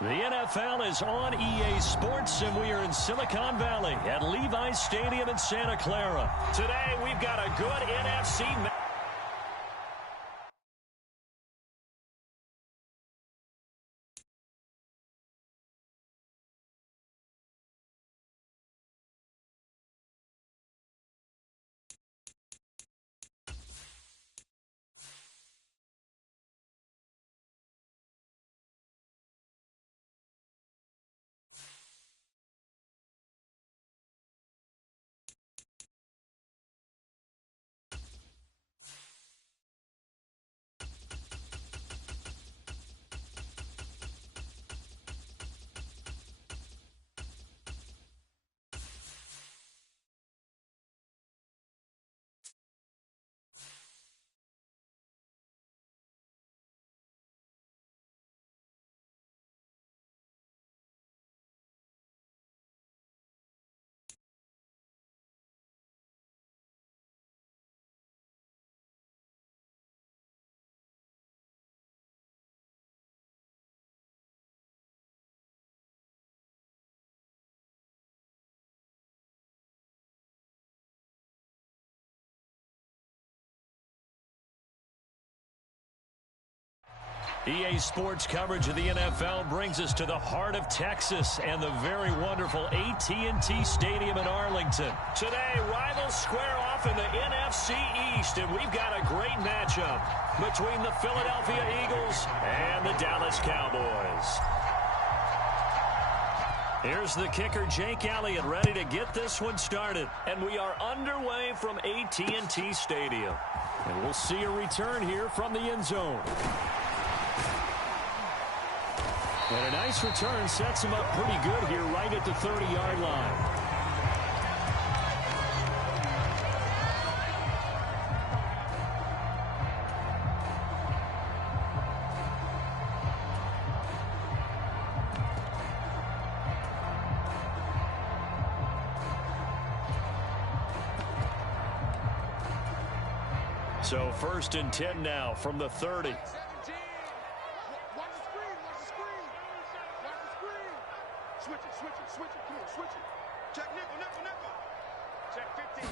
The NFL is on EA Sports, and we are in Silicon Valley at Levi's Stadium in Santa Clara. Today, we've got a good NFC match. EA Sports coverage of the NFL brings us to the heart of Texas and the very wonderful AT&T Stadium in Arlington. Today, rivals square off in the NFC East, and we've got a great matchup between the Philadelphia Eagles and the Dallas Cowboys. Here's the kicker, Jake Elliott, ready to get this one started. And we are underway from AT&T Stadium. And we'll see a return here from the end zone. And a nice return sets him up pretty good here right at the 30-yard line. So 1st and 10 now from the 30. Switch it, come on, switch it. Check nickel. Check 15.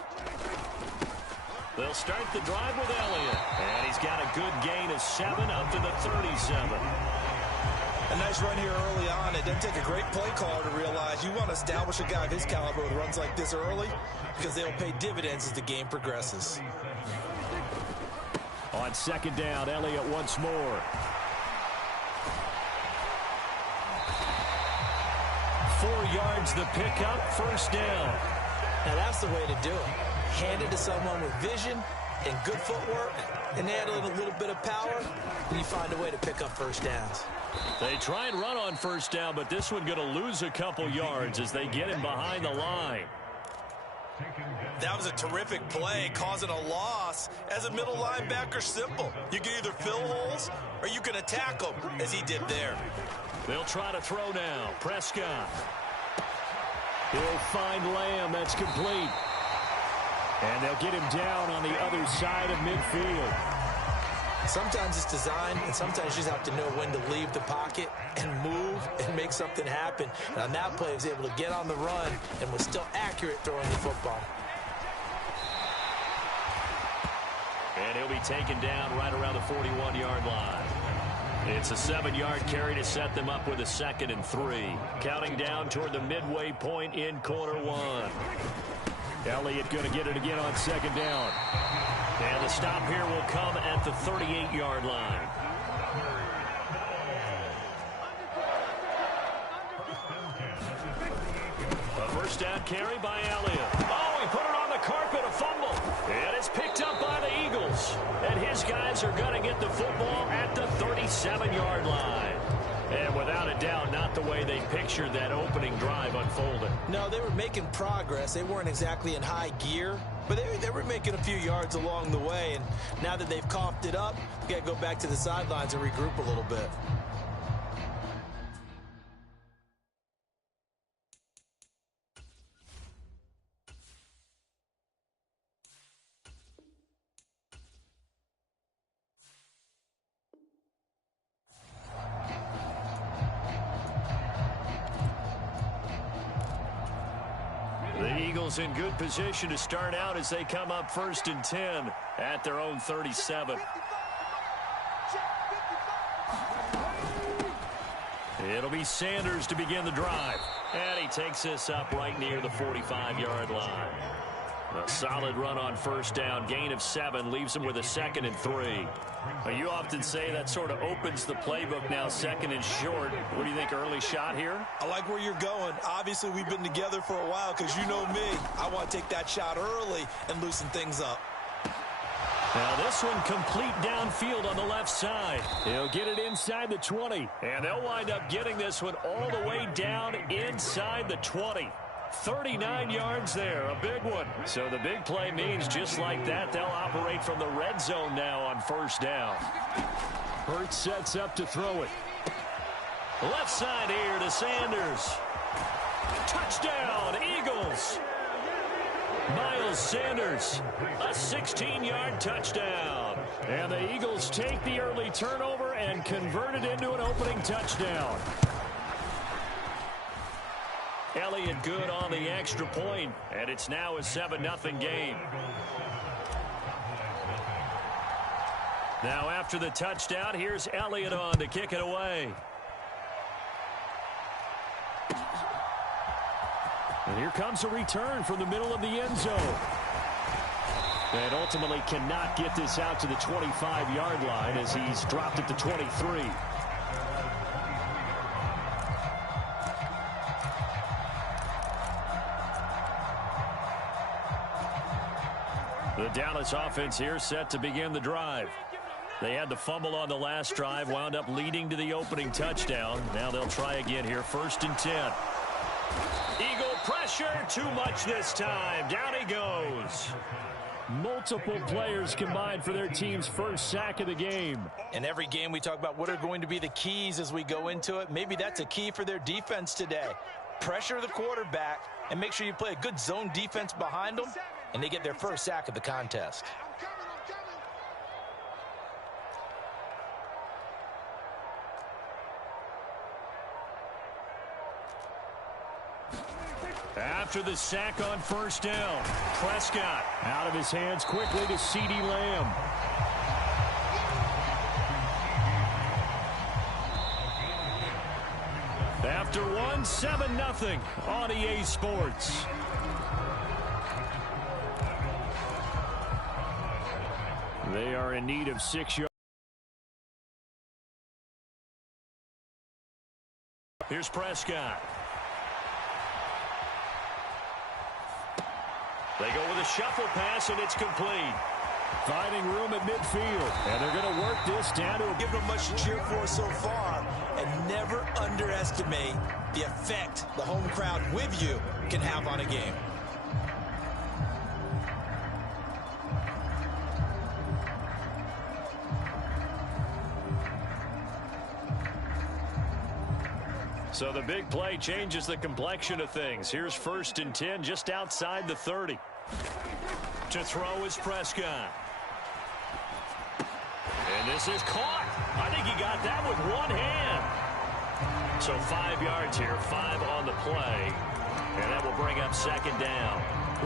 They'll start the drive with Elliott. And he's got a good gain of 7 up to the 37. A nice run here early on. It doesn't take a great play caller to realize you want to establish a guy of his caliber who runs like this early because they'll pay dividends as the game progresses. On 2nd down, Elliott once more. 4 yards the pickup, 1st down. Now that's the way to do it. Hand it to someone with vision and good footwork, and add a little bit of power, and you find a way to pick up 1st downs. They try and run on 1st down, but this one going to lose a couple yards as they get him behind the line. That was a terrific play, causing a loss. As a middle linebacker, simple. You can either fill holes or you can attack them, as he did there. They'll try to throw now. Prescott. He'll find Lamb. That's complete. And they'll get him down on the other side of midfield. Sometimes it's design, and sometimes you just have to know when to leave the pocket and move and make something happen. And on that play, he was able to get on the run and was still accurate throwing the football. And he'll be taken down right around the 41-yard line. It's a 7-yard carry to set them up with a 2nd and 3. Counting down toward the midway point in quarter 1. Elliott going to get it again on 2nd down. And the stop here will come at the 38-yard line. A 1st down carry by Elliott. Oh, he put it on the carpet, a fumble. And it's picked up by the Eagles. And his guys are going to get the football at the 37-yard line. And without a doubt, not the way they pictured that opening drive unfolding. No, they were making progress. They weren't exactly in high gear, but they were making a few yards along the way. And now that they've coughed it up, you got to go back to the sidelines and regroup a little bit. The Eagles in good position to start out as they come up 1st and 10 at their own 37. It'll be Sanders to begin the drive. And he takes this up right near the 45-yard line. A solid run on 1st down. Gain of 7 leaves him with a 2nd and 3. You often say that sort of opens the playbook now, 2nd and short. What do you think, early shot here? I like where you're going. Obviously, we've been together for a while because you know me. I want to take that shot early and loosen things up. Now this one complete downfield on the left side. He'll get it inside the 20. And they'll wind up getting this one all the way down inside the 20. 39 yards there, a big one. So the big play means just like that, they'll operate from the red zone now on 1st down. Hurts sets up to throw it. Left side here to Sanders. Touchdown, Eagles. Miles Sanders, a 16-yard touchdown. And the Eagles take the early turnover and convert it into an opening touchdown. Elliott good on the extra point, and it's now a 7-0 game. Now after the touchdown, here's Elliott on to kick it away. And here comes a return from the middle of the end zone. And ultimately cannot get this out to the 25-yard line as he's dropped at the 23. The Dallas offense here set to begin the drive. They had the fumble on the last drive, wound up leading to the opening touchdown. Now they'll try again here, 1st and 10. Eagle pressure, too much this time. Down he goes. Multiple players combined for their team's first sack of the game. In every game we talk about what are going to be the keys as we go into it. Maybe that's a key for their defense today. Pressure the quarterback and make sure you play a good zone defense behind them, and they get their first sack of the contest. After the sack on 1st down, Prescott out of his hands quickly to CeeDee Lamb. After one, 7-0 on EA Sports. They are in need of 6 yards. Here's Prescott. They go with a shuffle pass, and it's complete. Finding room at midfield. And they're going to work this down to give them much to cheer for so far. And never underestimate the effect the home crowd with you can have on a game. So the big play changes the complexion of things. Here's 1st and 10 just outside the 30. To throw is Prescott. And this is caught. I think he got that with one hand. So 5 yards here, 5 on the play. And that will bring up 2nd down.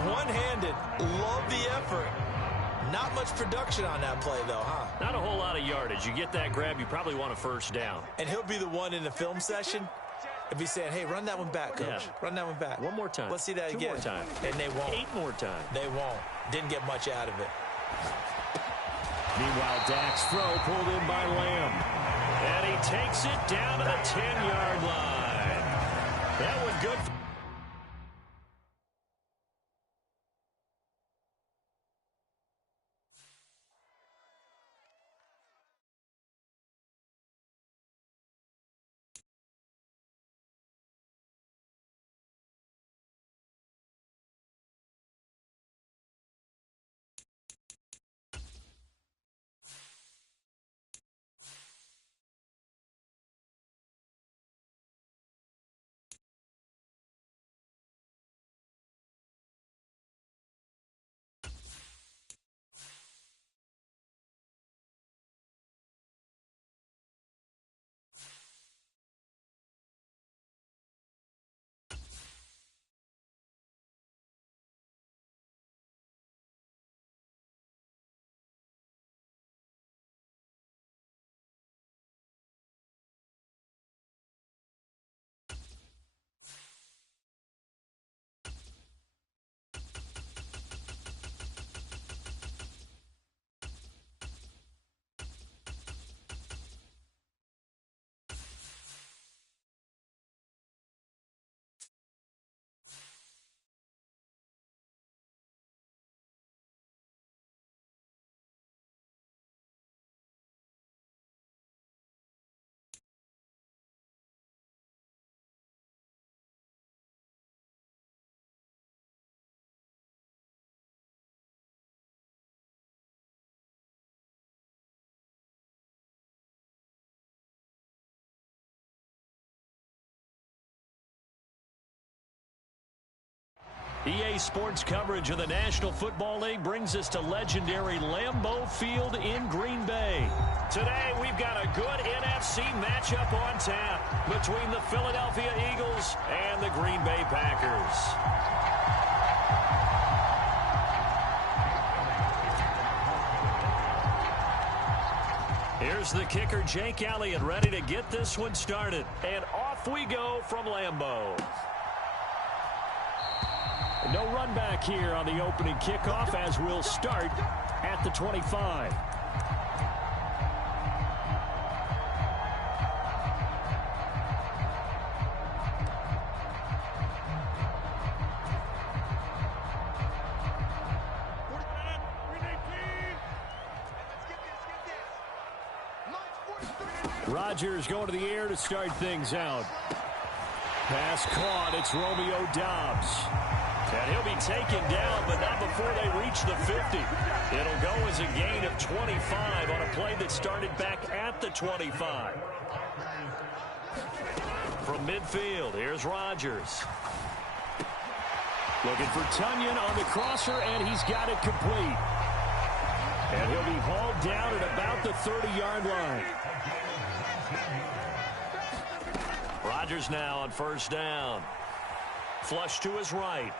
One-handed. Love the effort. Not much production on that play, though, huh? Not a whole lot of yardage. You get that grab, you probably want a 1st down. And he'll be the one in the film session if he's saying, hey, run that one back, Coach. Yeah. Run that one back. One more time. Let's see that 2 again. more times. And they won't. 8 more times. They won't. Didn't get much out of it. Meanwhile, Dak's throw pulled in by Lamb. And he takes it down to the 10-yard line. That one good. EA Sports coverage of the National Football League brings us to legendary Lambeau Field in Green Bay. Today, we've got a good NFC matchup on tap between the Philadelphia Eagles and the Green Bay Packers. Here's the kicker, Jake Elliott, ready to get this one started. And off we go from Lambeau. No run back here on the opening kickoff as we'll start at the 25. Rodgers going to the air to start things out. Pass caught. It's Romeo Doubs. And he'll be taken down, but not before they reach the 50. It'll go as a gain of 25 on a play that started back at the 25. From midfield, here's Rodgers. Looking for Tunyon on the crosser, and he's got it complete. And he'll be hauled down at about the 30-yard line. Rodgers now on first down. Flush to his right.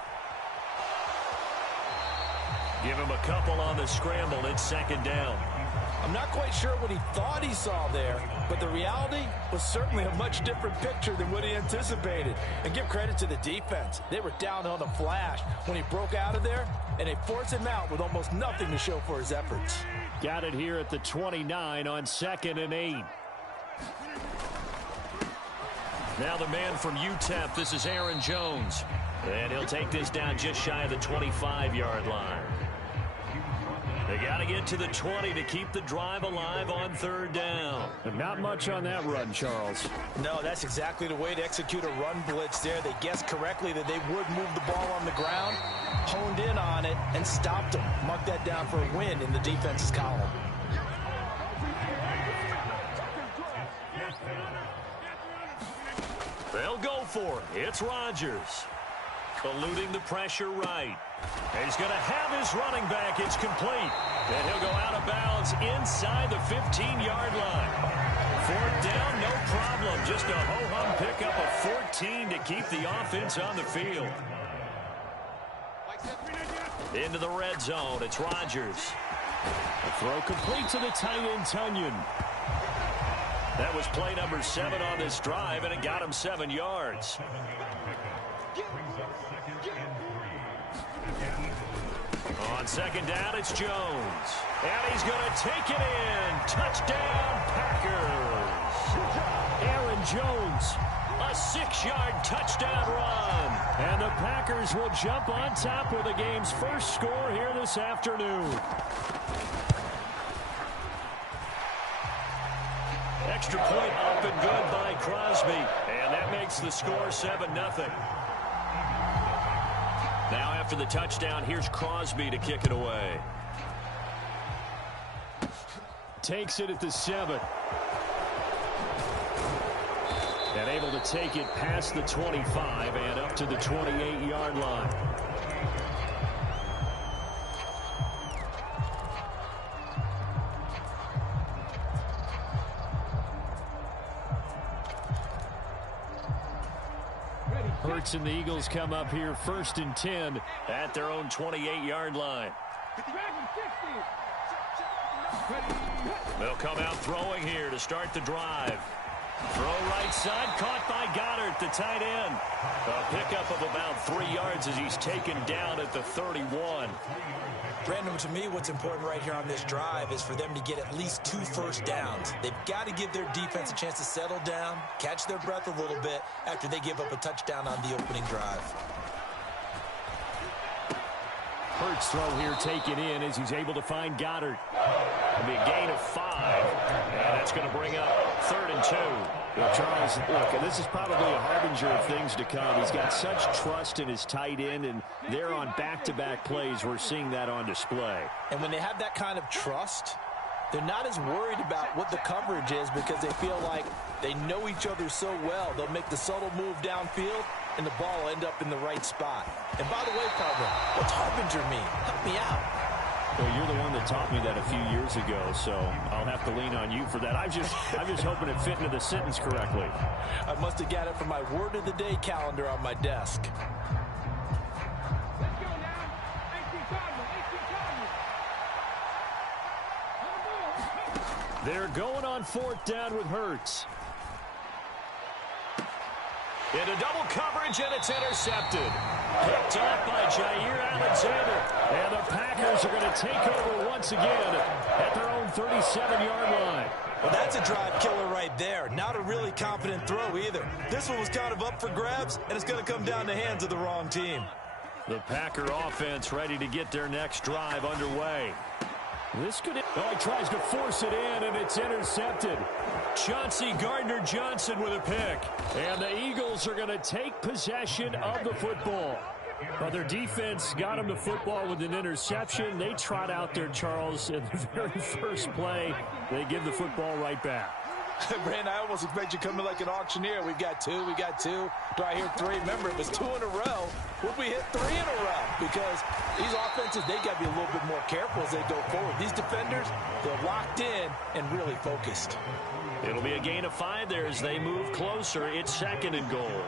Give him a couple on the scramble. It's second down. I'm not quite sure what he thought he saw there, but the reality was certainly a much different picture than what he anticipated. And give credit to the defense. They were down on a flash when he broke out of there, and they forced him out with almost nothing to show for his efforts. Got it here at the 29 on 2nd and 8. Now the man from UTEP, this is Aaron Jones. And he'll take this down just shy of the 25-yard line. They got to get to the 20 to keep the drive alive on third down. And not much on that run, Charles. No, that's exactly the way to execute a run blitz there. They guessed correctly that they would move the ball on the ground, honed in on it, and stopped them. Mark that down for a win in the defense's column. They'll go for it. It's Rodgers. Eluding the pressure right. And he's going to have his running back. It's complete. And he'll go out of bounds inside the 15-yard line. Fourth down, no problem. Just a ho-hum pickup of 14 to keep the offense on the field. Into the red zone. It's Rodgers. A throw complete to the tight end, Tunyon. That was play number 7 on this drive, and it got him 7 yards. On second down, it's Jones. And he's going to take it in. Touchdown, Packers. Aaron Jones. A 6-yard touchdown run. And the Packers will jump on top with the game's first score here this afternoon. Extra point up and good by Crosby. And that makes the score 7-0. Now after the touchdown, here's Crosby to kick it away. Takes it at the 7. And able to take it past the 25 and up to the 28-yard line. Hurts and the Eagles come up here 1st and 10 at their own 28-yard line. They'll come out throwing here to start the drive. Throw right side, caught by Goddard, the tight end. A pickup of about 3 yards as he's taken down at the 31. Brandon, to me, what's important right here on this drive is for them to get at least 2 first downs. They've got to give their defense a chance to settle down, catch their breath a little bit after they give up a touchdown on the opening drive. Hurts throw here taken in as he's able to find Goddard. It'll be a gain of 5, and that's going to bring up 3rd and 2. Well, Charles, look, this is probably a harbinger of things to come. He's got such trust in his tight end, and they're on back-to-back plays. We're seeing that on display. And when they have that kind of trust, they're not as worried about what the coverage is because they feel like they know each other so well. They'll make the subtle move downfield and the ball will end up in the right spot. And by the way, partner, what's harbinger mean? Help me out. Well, you're the one that taught me that a few years ago, so I'll have to lean on you for that. I'm just hoping it fit into the sentence correctly. I must have got it from my word of the day calendar on my desk. They're going on fourth down with Hurts. Into double coverage, and it's intercepted. Picked off by Jair Alexander. And the Packers are going to take over once again at their own 37-yard line. Well, that's a drive killer right there. Not a really confident throw either. This one was kind of up for grabs, and it's going to come down the hands of the wrong team. The Packer offense ready to get their next drive underway. This could... Oh, he tries to force it in, and it's intercepted. Chauncey Gardner-Johnson with a pick. And the Eagles are going to take possession of the football. But their defense got them the football with an interception. They trot out there, Charles, in the very first play. They give the football right back. Brandon, I almost expect you to come in like an auctioneer. We got two. Do I hear three? Remember, it was 2 in a row. Would we hit 3 in a row? Because these offenses, they got to be a little bit more careful as they go forward. These defenders, they're locked in and really focused. It'll be a gain of 5 there as they move closer. It's 2nd and goal.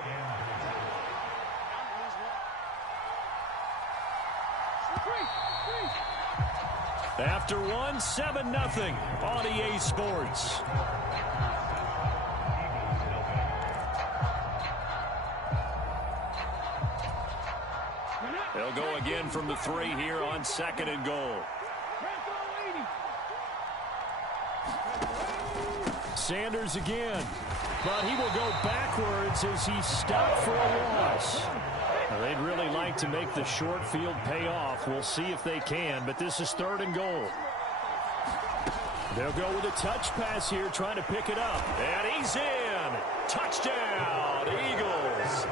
After one, 7-0 on EA Sports. They'll go again from the 3 here on 2nd and goal. Sanders again, but he will go backwards as he stopped for a loss. Now, they'd really like to make the short field pay off. We'll see if they can, but this is 3rd and goal. They'll go with a touch pass here, trying to pick it up. And he's in. Touchdown, Eagles.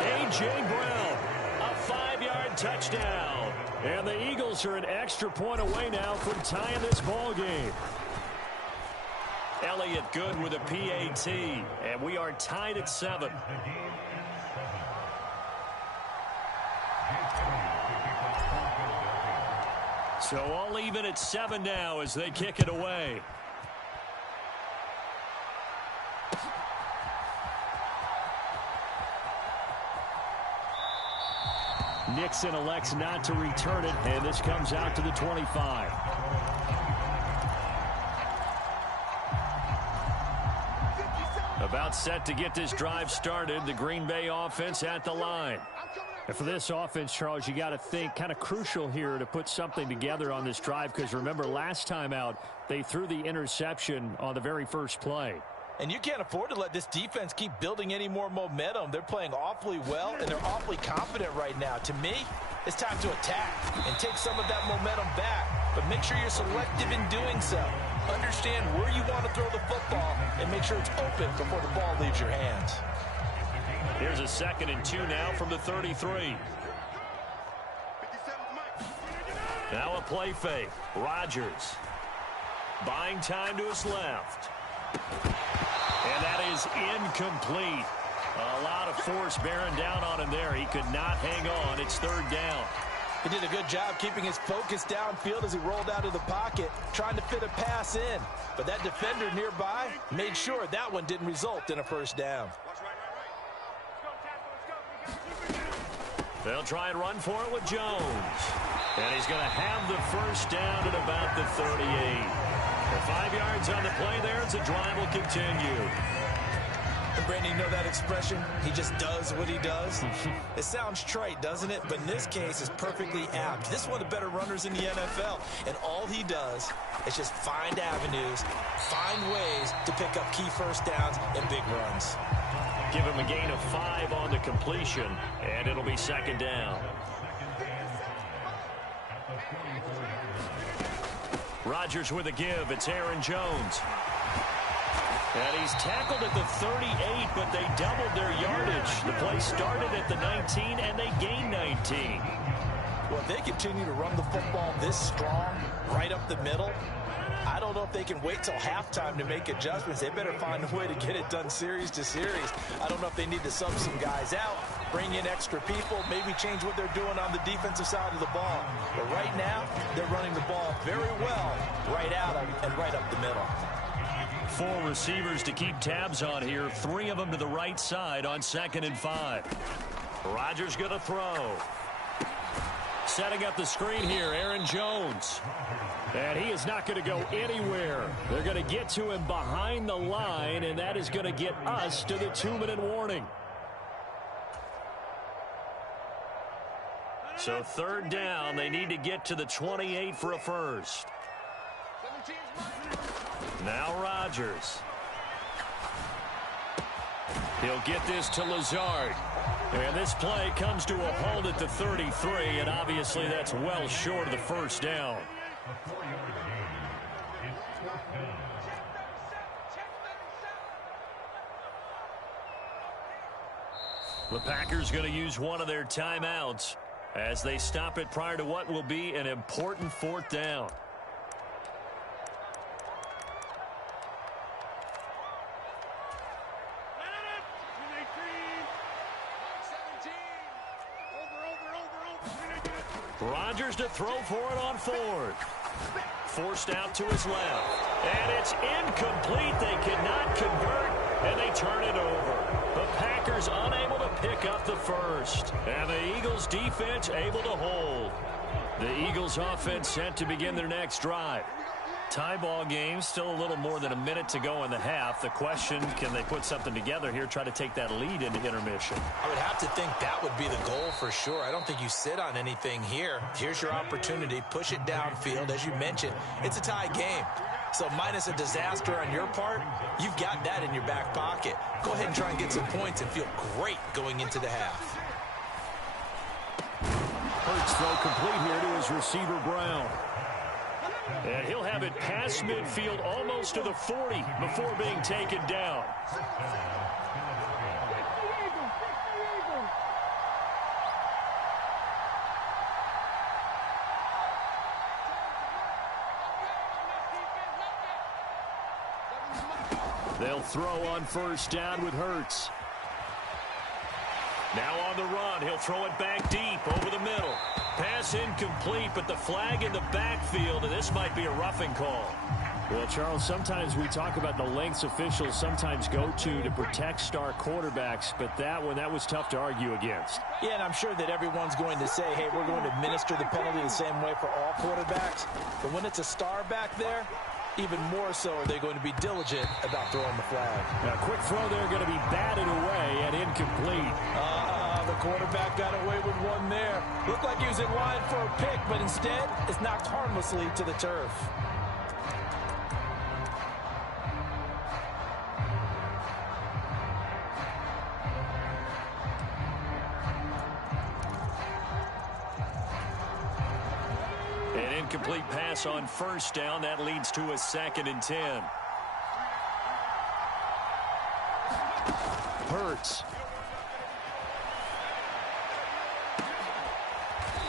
A.J. Brown, a 5-yard touchdown. And the Eagles are an extra point away now from tying this ball game. Elliott good with a PAT, and we are tied at 7. So all even at 7 now as they kick it away. Nixon elects not to return it, and this comes out to the 25. About set to get this drive started. The Green Bay offense at the line. And for this offense, Charles, you got to think kind of crucial here to put something together on this drive, because remember last time out they threw the interception on the very first play. And you can't afford to let this defense keep building any more momentum. They're playing awfully well, and they're awfully confident right now. To me, it's time to attack and take some of that momentum back. But make sure you're selective in doing so. Understand where you want to throw the football and make sure it's open before the ball leaves your hands. Here's a 2nd and 2 now from the 33. Now a play fake. Rodgers buying time to his left. And that is incomplete. A lot of force bearing down on him there. He could not hang on. It's 3rd down. He did a good job keeping his focus downfield as he rolled out of the pocket, trying to fit a pass in. But that defender nearby made sure that one didn't result in a 1st down. They'll try and run for it with Jones. And he's going to have the 1st down at about the 38. The 5 yards on the play there, as the drive will continue. And Brandon, you know that expression? He just does what he does. It sounds trite, doesn't it? But in this case, it's perfectly apt. This is one of the better runners in the NFL. And all he does is just find avenues, find ways to pick up key 1st downs and big runs. Give him a gain of 5 on the completion, and it'll be 2nd down. Rodgers with a give. It's Aaron Jones. And he's tackled at the 38, but they doubled their yardage. The play started at the 19, and they gained 19. Well, if they continue to run the football this strong, right up the middle, I don't know if they can wait till halftime to make adjustments. They better find a way to get it done series to series. I don't know if they need to sub some guys out bring in extra people, maybe change what they're doing on the defensive side of the ball. But right now, they're running the ball very well right at them and right up the middle. 4 receivers to keep tabs on here. 3 of them to the right side on 2nd and 5. Rodgers going to throw. Setting up the screen here, Aaron Jones. And he is not going to go anywhere. They're going to get to him behind the line, and that is going to get us to the 2-minute warning. So 3rd down, they need to get to the 28 for a first. Now Rodgers. He'll get this to Lazard. And this play comes to a halt at the 33, and obviously that's well short of the first down. The Packers going to use one of their timeouts as they stop it prior to what will be an important 4th down. Rodgers to throw for it on 4th. Forced out to his left. And it's incomplete. They cannot convert, and they turn it over. The Packers unable to pick up the first. And the Eagles defense able to hold. The Eagles offense set to begin their next drive. Tie ball game, still a little more than a minute to go in the half. The question, can they put something together here, try to take that lead into intermission? I would have to think that would be the goal for sure. I don't think you sit on anything here. Here's your opportunity. Push it downfield. As you mentioned, it's a tie game. So minus a disaster on your part, you've got that in your back pocket. Go ahead and try and get some points and feel great going into the half. Hurts throw complete here to his receiver, Brown. And he'll have it past midfield almost to the 40 before being taken down. They'll throw on 1st down with Hurts. Now on the run, he'll throw it back deep over the middle. Pass incomplete, but the flag in the backfield, and this might be a roughing call. Well, Charles, sometimes we talk about the lengths officials sometimes go to protect star quarterbacks, but that was tough to argue against. Yeah, and I'm sure that everyone's going to say, hey, we're going to administer the penalty the same way for all quarterbacks. But when it's a star back there, even more so are they going to be diligent about throwing the flag. A quick throw there going to be batted away and incomplete. The quarterback got away with one there. Looked like he was in line for a pick, but instead it's knocked harmlessly to the turf. An incomplete pass on 1st down. That leads to a 2nd and 10. Hurts.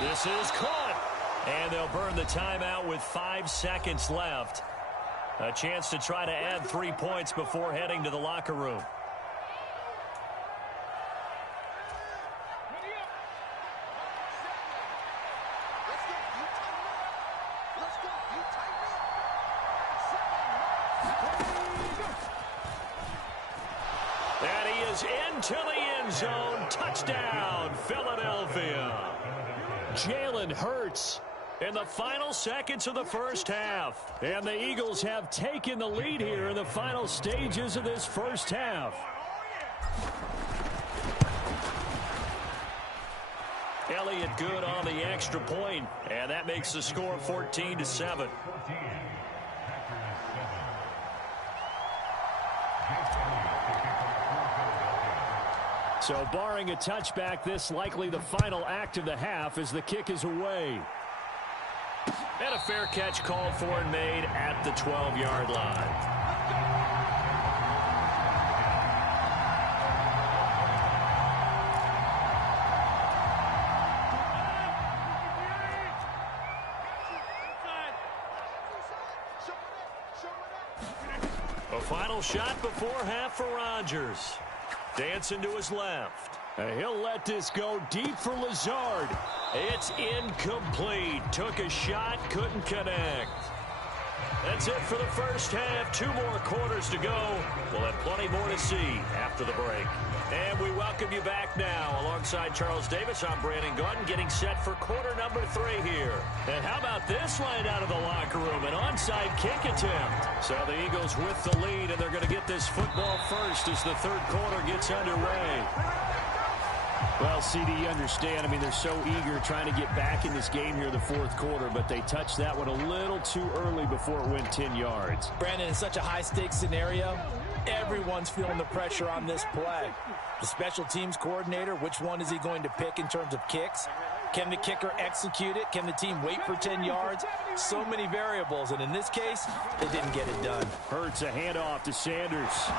This is caught. And they'll burn the timeout with 5 seconds left. A chance to try to add 3 points before heading to the locker room. And he is into the end zone. Touchdown, Philadelphia. Jalen Hurts in the final seconds of the first half. And the Eagles have taken the lead here in the final stages of this first half. Elliott good on the extra point, and that makes the score 14-7. So barring a touchback, this likely the final act of the half as the kick is away. And a fair catch called for and made at the 12-yard line. A final shot before half for Rodgers. Dancing to his left. He'll let this go deep for Lazard. It's incomplete. Took a shot, couldn't connect. That's it for the first half. 2 more quarters to go. We'll have plenty more to see after the break. And we welcome you back now. Alongside Charles Davis, I'm Brandon Gaudin, getting set for quarter number 3 here. And how about this line out of the locker room? An onside kick attempt. So the Eagles with the lead, and they're going to get this football first as the third quarter gets underway. Well, CD, you understand. I mean, they're so eager trying to get back in this game here in the fourth quarter, but they touched that one a little too early before it went 10 yards. Brandon, in such a high-stakes scenario, everyone's feeling the pressure on this play. The special teams coordinator, which one is he going to pick in terms of kicks? Can the kicker execute it? Can the team wait for 10 yards? So many variables, and in this case, they didn't get it done. Hurts a handoff to Sanders.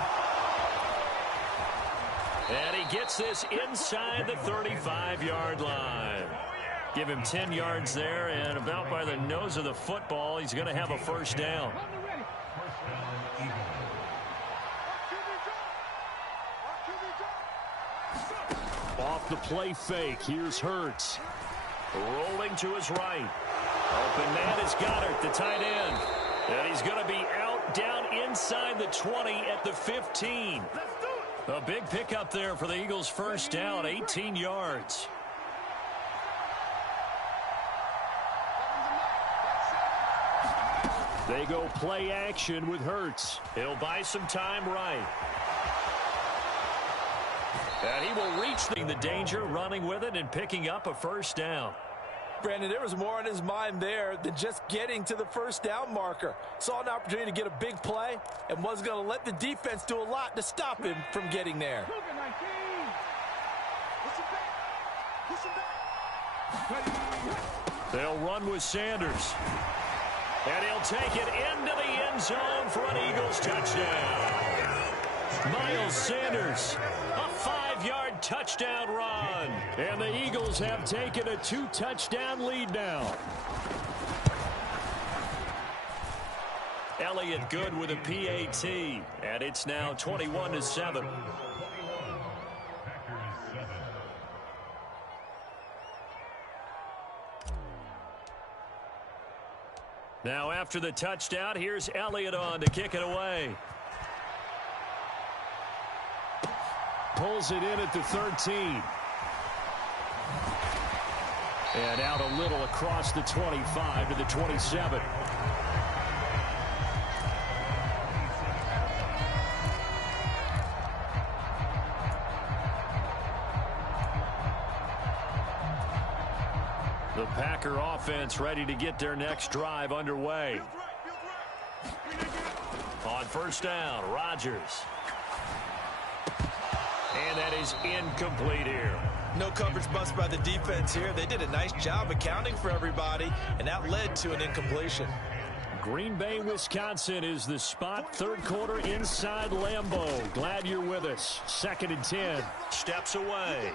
And he gets this inside the 35-yard line. Give him 10 yards there, and about by the nose of the football, he's going to have a first down. Off the play fake, here's Hurts. Rolling to his right. Open man is Goddard, the tight end. And he's going to be out down inside the 20 at the 15. A big pickup there for the Eagles' first down, 18 yards. They go play action with Hurts. He'll buy some time right. And he will reach the danger, running with it and picking up a first down. Brandon, there was more on his mind there than just getting to the first down marker. Saw an opportunity to get a big play and wasn't going to let the defense do a lot to stop him from getting there. They'll run with Sanders. And he'll take it into the end zone for an Eagles touchdown. Miles Sanders, a 5-yard touchdown run. And the Eagles have taken a 2-touchdown lead now. Elliott good with a PAT. And it's now 21-7. Now after the touchdown, here's Elliott on to kick it away. Pulls it in at the 13. And out a little across the 25 to the 27. The Packer offense ready to get their next drive underway. On first down, Rodgers. And that is incomplete here. No coverage bust by the defense here. They did a nice job accounting for everybody, and that led to an incompletion. Green Bay, Wisconsin is the spot. Third quarter inside Lambeau. Glad you're with us. 2nd and 10. Steps away.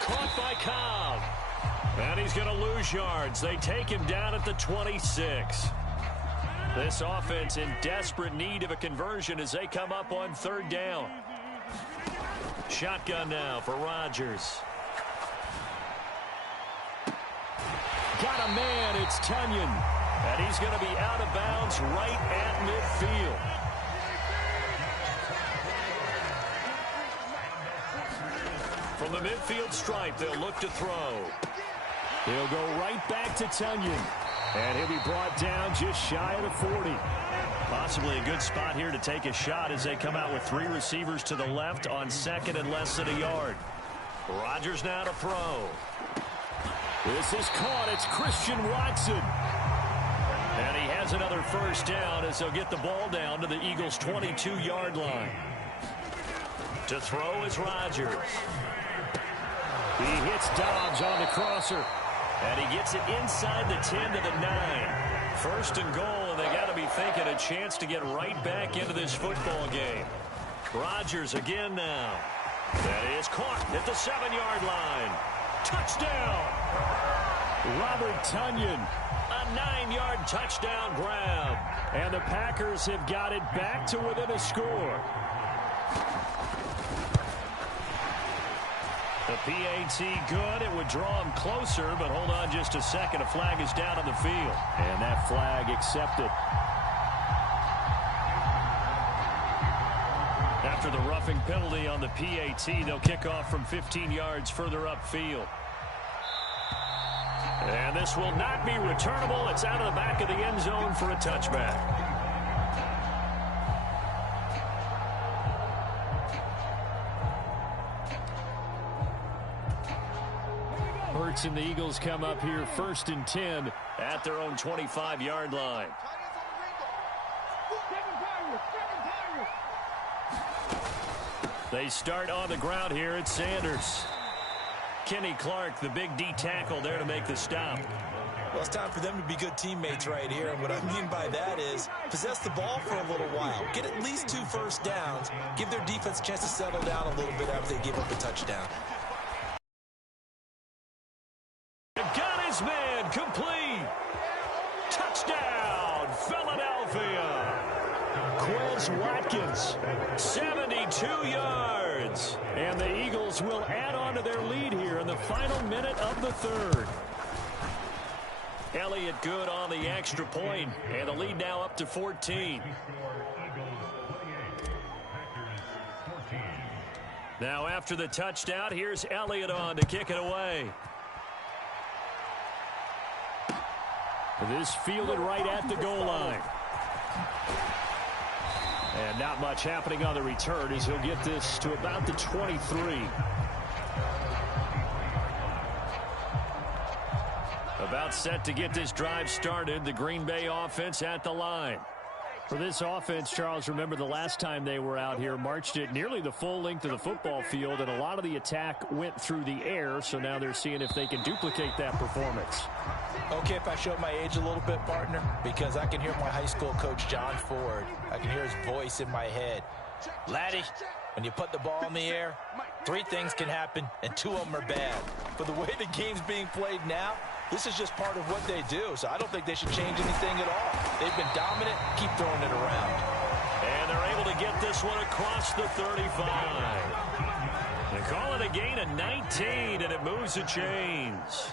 Caught by Cobb. And he's going to lose yards. They take him down at the 26. This offense in desperate need of a conversion as they come up on third down. Shotgun now for Rodgers. Got a man, it's Tunyon. And he's going to be out of bounds right at midfield. From the midfield stripe, they'll look to throw. He'll go right back to Tunyon. And he'll be brought down just shy of the 40. Possibly a good spot here to take a shot as they come out with 3 receivers to the left on 2nd and less than a yard. Rodgers now to throw. This is caught. It's Christian Watson. And he has another first down as they'll get the ball down to the Eagles' 22-yard line. To throw is Rodgers. He hits Dobbs on the crosser. And he gets it inside the 10 to the 9. First and goal, and they got to be thinking a chance to get right back into this football game. Rodgers again now. That is caught at the 7-yard line. Touchdown! Robert Tunyon. A 9-yard touchdown grab. And the Packers have got it back to within a score. The PAT good. It would draw him closer, but hold on just a second. A flag is down on the field. And that flag accepted. After the roughing penalty on the PAT, they'll kick off from 15 yards further upfield. And this will not be returnable. It's out of the back of the end zone for a touchback. Hurts and the Eagles come up here 1st and 10 at their own 25-yard line. They start on the ground here at Sanders. Kenny Clark, the big D tackle there to make the stop. Well, it's time for them to be good teammates right here. And what I mean by that is possess the ball for a little while. Get at least 2 first downs. Give their defense a chance to settle down a little bit after they give up a touchdown. Got his man complete. Touchdown, Philadelphia. Quez Watkins, 72 yards. And the Eagles will add on to their lead here in the final minute of the 3rd. Elliott good on the extra point, and the lead now up to 14. Now after the touchdown, here's Elliott on to kick it away. This fielded right at the goal line. And not much happening on the return as he'll get this to about the 23. About set to get this drive started. The Green Bay offense at the line. For this offense, Charles, remember the last time they were out here, marched it nearly the full length of the football field, and a lot of the attack went through the air, so now they're seeing if they can duplicate that performance. Okay, if I show my age a little bit, partner, because I can hear my high school coach, John Ford. I can hear his voice in my head. Laddie, when you put the ball in the air, 3 things can happen, and 2 of them are bad. But the way the game's being played now, this is just part of what they do, so I don't think they should change anything at all. They've been dominant. Keep throwing it around. And they're able to get this one across the 35. They call it a gain of 19, and it moves the chains.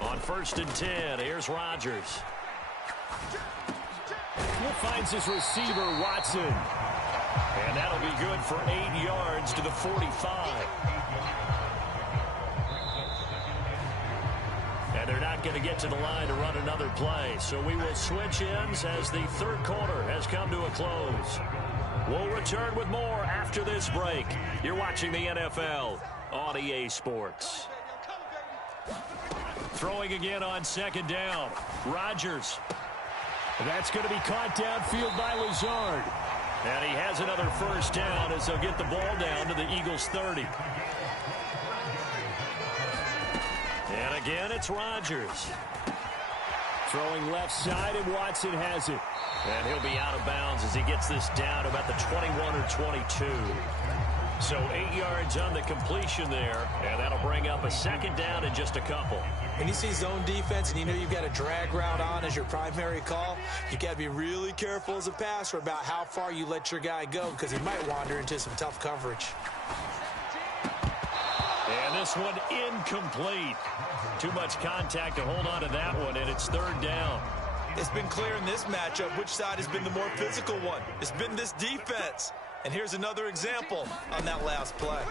On 1st and 10, here's Rodgers. He finds his receiver, Watson. And that'll be good for 8 yards to the 45. And they're not going to get to the line to run another play. So we will switch ends as the 3rd quarter has come to a close. We'll return with more after this break. You're watching the NFL on EA Sports. Throwing again on 2nd down. Rodgers. That's going to be caught downfield by Lazard. And he has another 1st down as they'll get the ball down to the Eagles' 30. And again, it's Rodgers. Throwing left side, and Watson has it. And he'll be out of bounds as he gets this down about the 21 or 22. So 8 yards on the completion there, and that'll bring up a 2nd down in just a couple. When you see zone defense and you know you've got a drag route on as your primary call, you got to be really careful as a passer about how far you let your guy go because he might wander into some tough coverage. And this one incomplete. Too much contact to hold on to that one, and it's 3rd down. It's been clear in this matchup which side has been the more physical one. It's been this defense. And here's another example on that last play.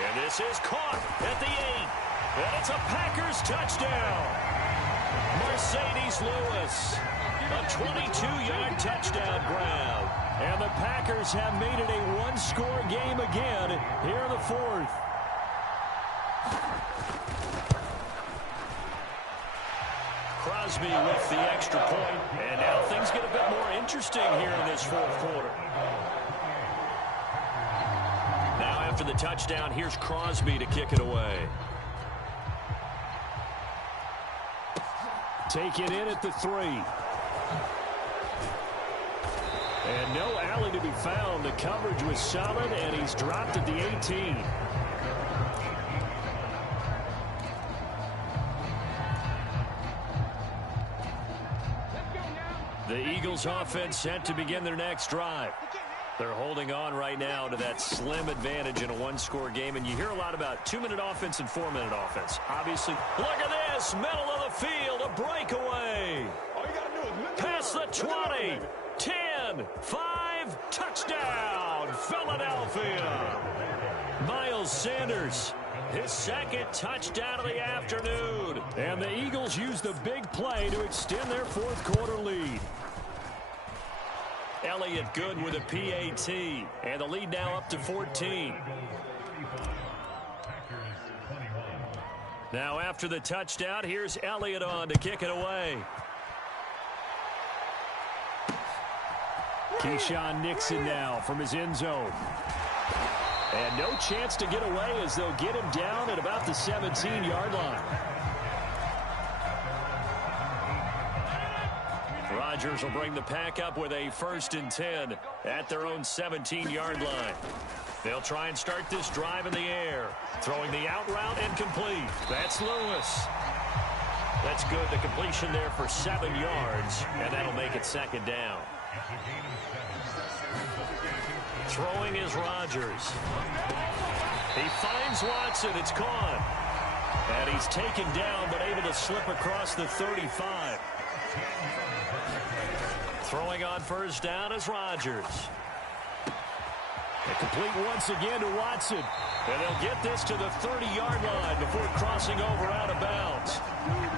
And this is caught at the 8. And it's a Packers touchdown. Mercedes Lewis, a 22-yard touchdown grab. And the Packers have made it a 1-score game again here in the 4th. Crosby with the extra point, and now things get a bit more interesting here in this 4th quarter. Now after the touchdown, here's Crosby to kick it away. Take it in at the 3. And no alley to be found. The coverage was solid, and he's dropped at the 18. Eagles offense set to begin their next drive. They're holding on right now to that slim advantage in a one-score game, and you hear a lot about 2-minute offense and 4-minute offense. Obviously, look at this, middle of the field, a breakaway. Past the 20, 10, 5, touchdown, Philadelphia. Miles Sanders, his second touchdown of the afternoon. And the Eagles use the big play to extend their fourth-quarter lead. Elliott good with a PAT, and the lead now up to 14. Now after the touchdown, here's Elliott on to kick it away. Keyshawn Nixon now from his end zone. And no chance to get away as they'll get him down at about the 17-yard line. Rodgers will bring the pack up with a 1st and 10 at their own 17-yard line. They'll try and start this drive in the air. Throwing the out route incomplete. That's Lewis. That's good. The completion there for 7 yards, and that'll make it 2nd down. Throwing is Rodgers. He finds Watson. It's caught. And he's taken down, but able to slip across the 35. Throwing on 1st down is Rodgers. And complete once again to Watson. And they'll get this to the 30-yard line before crossing over out of bounds.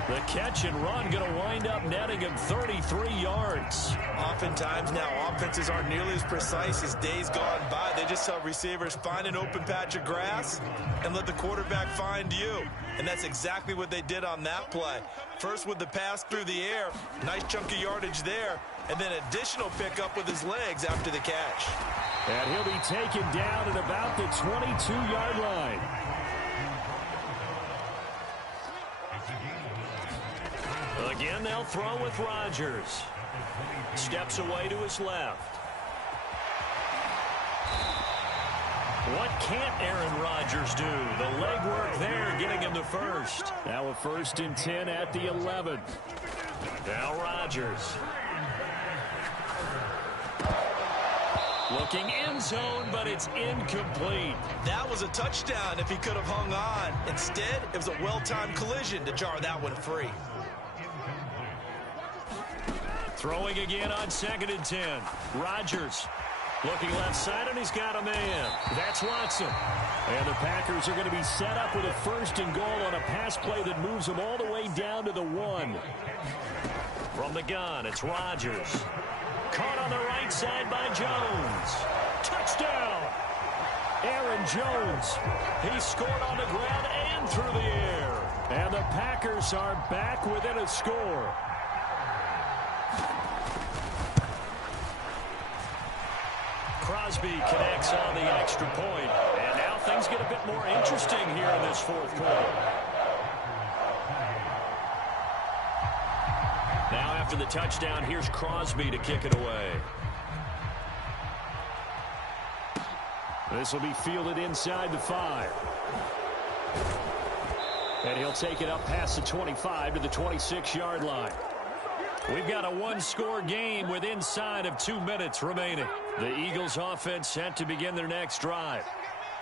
The catch and run going to wind up netting him 33 yards. Oftentimes now offenses aren't nearly as precise as days gone by. They just have receivers find an open patch of grass and let the quarterback find you. And that's exactly what they did on that play. First with the pass through the air, nice chunk of yardage there, and then additional pickup with his legs after the catch. And he'll be taken down at about the 22-yard line. Again, they'll throw with Rodgers. Steps away to his left. What can't Aaron Rodgers do? The legwork there getting him the first. Now a 1st and 10 at the 11. Now Rodgers. Looking end zone, but it's incomplete. That was a touchdown if he could have hung on. Instead, it was a well-timed collision to jar that one free. Throwing again on 2nd and 10. Rodgers looking left side, and he's got a man. That's Watson. And the Packers are going to be set up with a 1st and goal on a pass play that moves them all the way down to the 1. From the gun, it's Rodgers. Caught on the right side by Jones. Touchdown! Aaron Jones. He scored on the ground and through the air. And the Packers are back within a score. Crosby connects on the extra point. And now things get a bit more interesting here in this 4th quarter. Now after the touchdown, here's Crosby to kick it away. This will be fielded inside the 5. And he'll take it up past the 25 to the 26-yard line. We've got a one-score game with inside of 2 minutes remaining. The Eagles offense set to begin their next drive.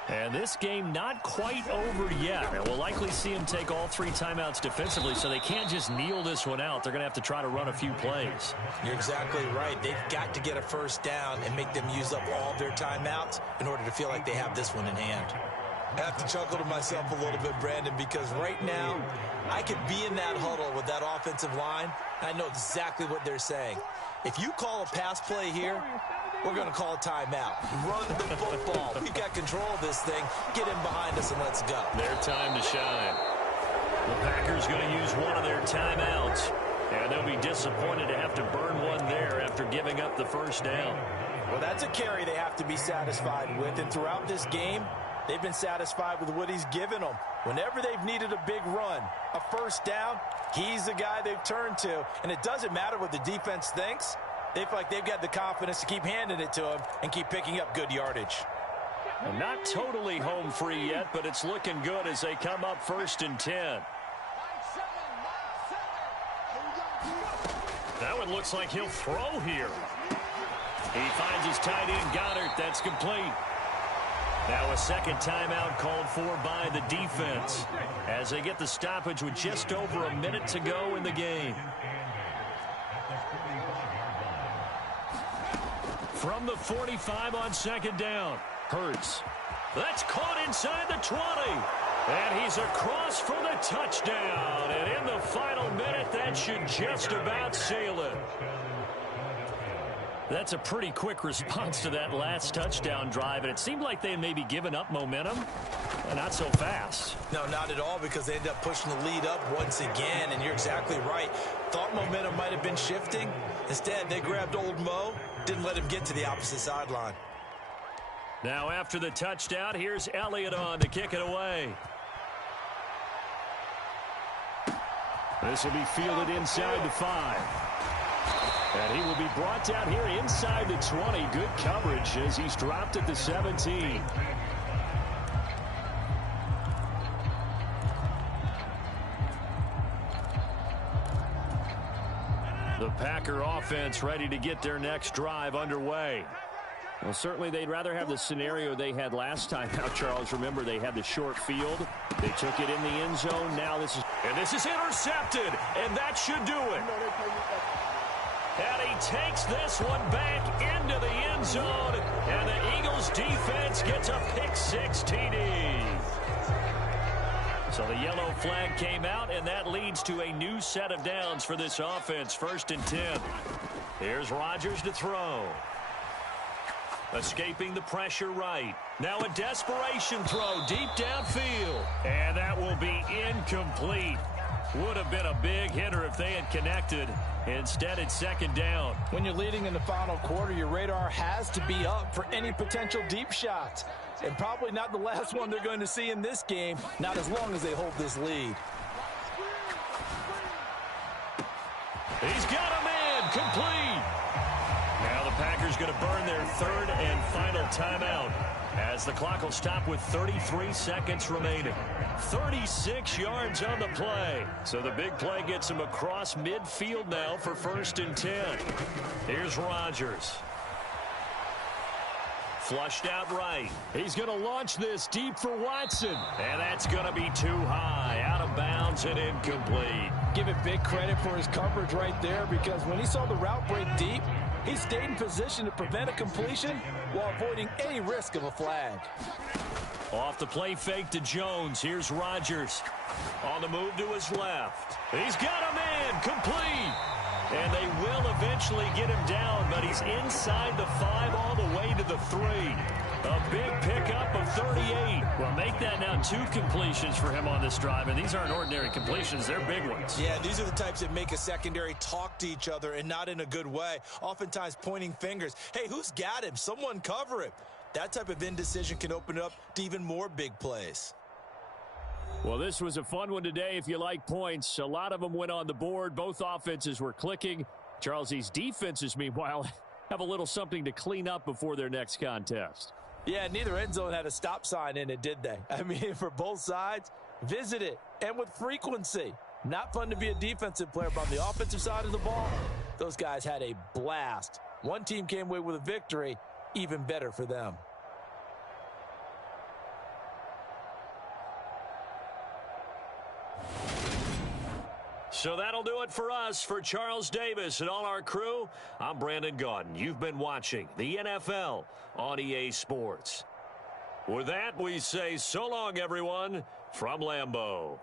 And this game not quite over yet. And we'll likely see them take all 3 timeouts defensively, so they can't just kneel this one out. They're going to have to try to run a few plays. You're exactly right. They've got to get a 1st down and make them use up all their timeouts in order to feel like they have this one in hand. I have to chuckle to myself a little bit, Brandon, because right now I could be in that huddle with that offensive line. I know exactly what they're saying. If you call a pass play here, we're going to call a timeout. Run the football. We've got control of this thing. Get in behind us and let's go. Their time to shine. The Packers going to use one of their timeouts, and they'll be disappointed to have to burn one there after giving up the 1st down. Well, that's a carry they have to be satisfied with, and throughout this game, they've been satisfied with what he's given them. Whenever they've needed a big run, a 1st down, he's the guy they've turned to. And it doesn't matter what the defense thinks. They feel like they've got the confidence to keep handing it to him and keep picking up good yardage. And not totally home free yet, but it's looking good as they come up 1st and 10. That one it looks like he'll throw here. He finds his tight end, Goddard. That's complete. Now a second timeout called for by the defense as they get the stoppage with just over a minute to go in the game. From the 45 on second down, Hurts. That's caught inside the 20. And he's across for the touchdown. And in the final minute, that should just about seal it. That's a pretty quick response to that last touchdown drive, and it seemed like they had maybe given up momentum. Not so fast. No, not at all, because they ended up pushing the lead up once again, and you're exactly right. Thought momentum might have been shifting. Instead, they grabbed old Mo, didn't let him get to the opposite sideline. Now after the touchdown, here's Elliott on to kick it away. This will be fielded inside the 5. And he will be brought down here inside the 20. Good coverage as he's dropped at the 17. The Packer offense ready to get their next drive underway. Well, certainly they'd rather have the scenario they had last time out, Charles. Remember, they had the short field. They took it in the end zone. Now this is intercepted, and that should do it. And he takes this one back into the end zone, and the Eagles defense gets a pick-6 TD. So the yellow flag came out, and that leads to a new set of downs for this offense. 1st and 10. Here's Rodgers to throw. Escaping the pressure right. Now a desperation throw deep downfield. And that will be incomplete. Would have been a big hitter if they had connected. Instead, it's second down. When you're leading in the final quarter, your radar has to be up for any potential deep shots. And probably not the last one they're going to see in this game, not as long as they hold this lead. He's got a man complete. Now the Packers going to burn their 3rd and final timeout as the clock will stop with 33 seconds remaining. 36 yards on the play. So the big play gets him across midfield now for 1st and 10. Here's Rodgers. Flushed out right. He's going to launch this deep for Watson. And that's going to be too high. Out of bounds and incomplete. Give it big credit for his coverage right there, because when he saw the route break deep, he stayed in position to prevent a completion while avoiding any risk of a flag. Off the play fake to Jones. Here's Rodgers. On the move to his left. He's got a man complete. And they will eventually get him down, but he's inside the 5 all the way to the 3. A big pickup of 38. Well, make that now 2 completions for him on this drive, and these aren't ordinary completions. They're big ones. Yeah, these are the types that make a secondary talk to each other, and not in a good way. Oftentimes pointing fingers. Hey, who's got him? Someone cover him. That type of indecision can open it up to even more big plays. Well, this was a fun one today if you like points. A lot of them went on the board. Both offenses were clicking. Charles, these defenses, meanwhile, have a little something to clean up before their next contest. Yeah, neither end zone had a stop sign in it, did they? I mean, for both sides, visit it, and with frequency. Not fun to be a defensive player, but on the offensive side of the ball, those guys had a blast. One team came away with a victory, even better for them. So that'll do it for us. For Charles Davis and all our crew, I'm Brandon Gaudin. You've been watching the NFL on EA Sports. With that, we say so long, everyone, from Lambeau.